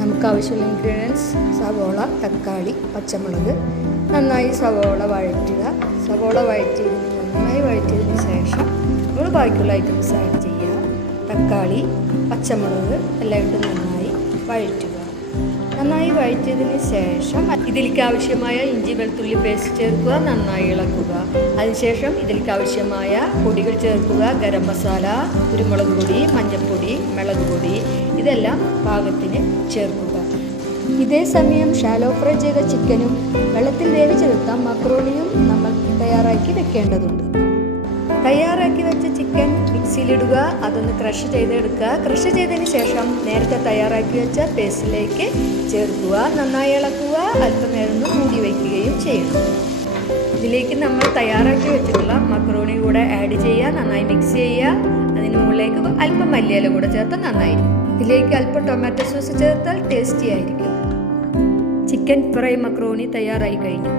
നമുക്ക് ആവശ്യമുള്ള ഇൻഗ്രീഡിയൻസ് സവോള തക്കാളി പച്ചമുളക്. നന്നായി സവോള വഴറ്റുക. സവോള വഴറ്റിയതിന് നന്നായി വഴറ്റിയതിന് ശേഷം നമ്മൾ ബാക്കിയുള്ള ഐറ്റംസ് ആഡ് ചെയ്യുക. തക്കാളി പച്ചമുളക് എല്ലാം ഇട്ട് നന്നായി വഴറ്റുക. നന്നായി വഴറ്റിയതിന് ശേഷം ഇതിലേക്ക് ആവശ്യമായ ഇഞ്ചി വെളുത്തുള്ളി പേസ്റ്റ് ചേർക്കുക നന്നായി ഇളക്കുക. അതിനുശേഷം ഇതിലേക്ക് ആവശ്യമായ പൊടികൾ ചേർക്കുക. ഗരം മസാല കുരുമുളക് പൊടി മഞ്ഞൾപ്പൊടി മുളക് പൊടി ഇതെല്ലാം പാകത്തിന് ചേർക്കുക. ഇതേ സമയം ഷാലോ ഫ്രൈ ചെയ്ത ചിക്കനും വെള്ളത്തിൽ വേവിച്ചെടുത്ത മക്രോണിയും നമ്മൾ തയ്യാറാക്കി വെക്കേണ്ടതുണ്ട്. തയ്യാറാക്കി വെച്ച ചിക്കൻ മിക്സിയിലിടുക അതൊന്ന് ക്രഷ് ചെയ്തെടുക്കുക. ക്രഷ് ചെയ്തതിന് ശേഷം നേരത്തെ തയ്യാറാക്കി വെച്ച പേസ്റ്റിലേക്ക് ചേർക്കുക. നന്നായി ഇളക്കുക. അല്പനേരം മൂടി വയ്ക്കുകയും ചെയ്യണം ഇതിലേക്ക് നമ്മൾ തയ്യാറാക്കി വെച്ചിട്ടുള്ള മക്രോണി കൂടെ ആഡ് ചെയ്യുക. നന്നായി മിക്സ് ചെയ്യുക. അതിന് മുകളിലേക്ക് അല്പം മല്ലിയില കൂടെ ചേർത്ത് നന്നായി. ഇതിലേക്ക് അല്പം ടൊമാറ്റോ സോസ് ചേർത്താൽ ടേസ്റ്റി ആയിരിക്കും. ചിക്കൻ ഫ്രൈ മക്രോണി തയ്യാറായി കഴിഞ്ഞു.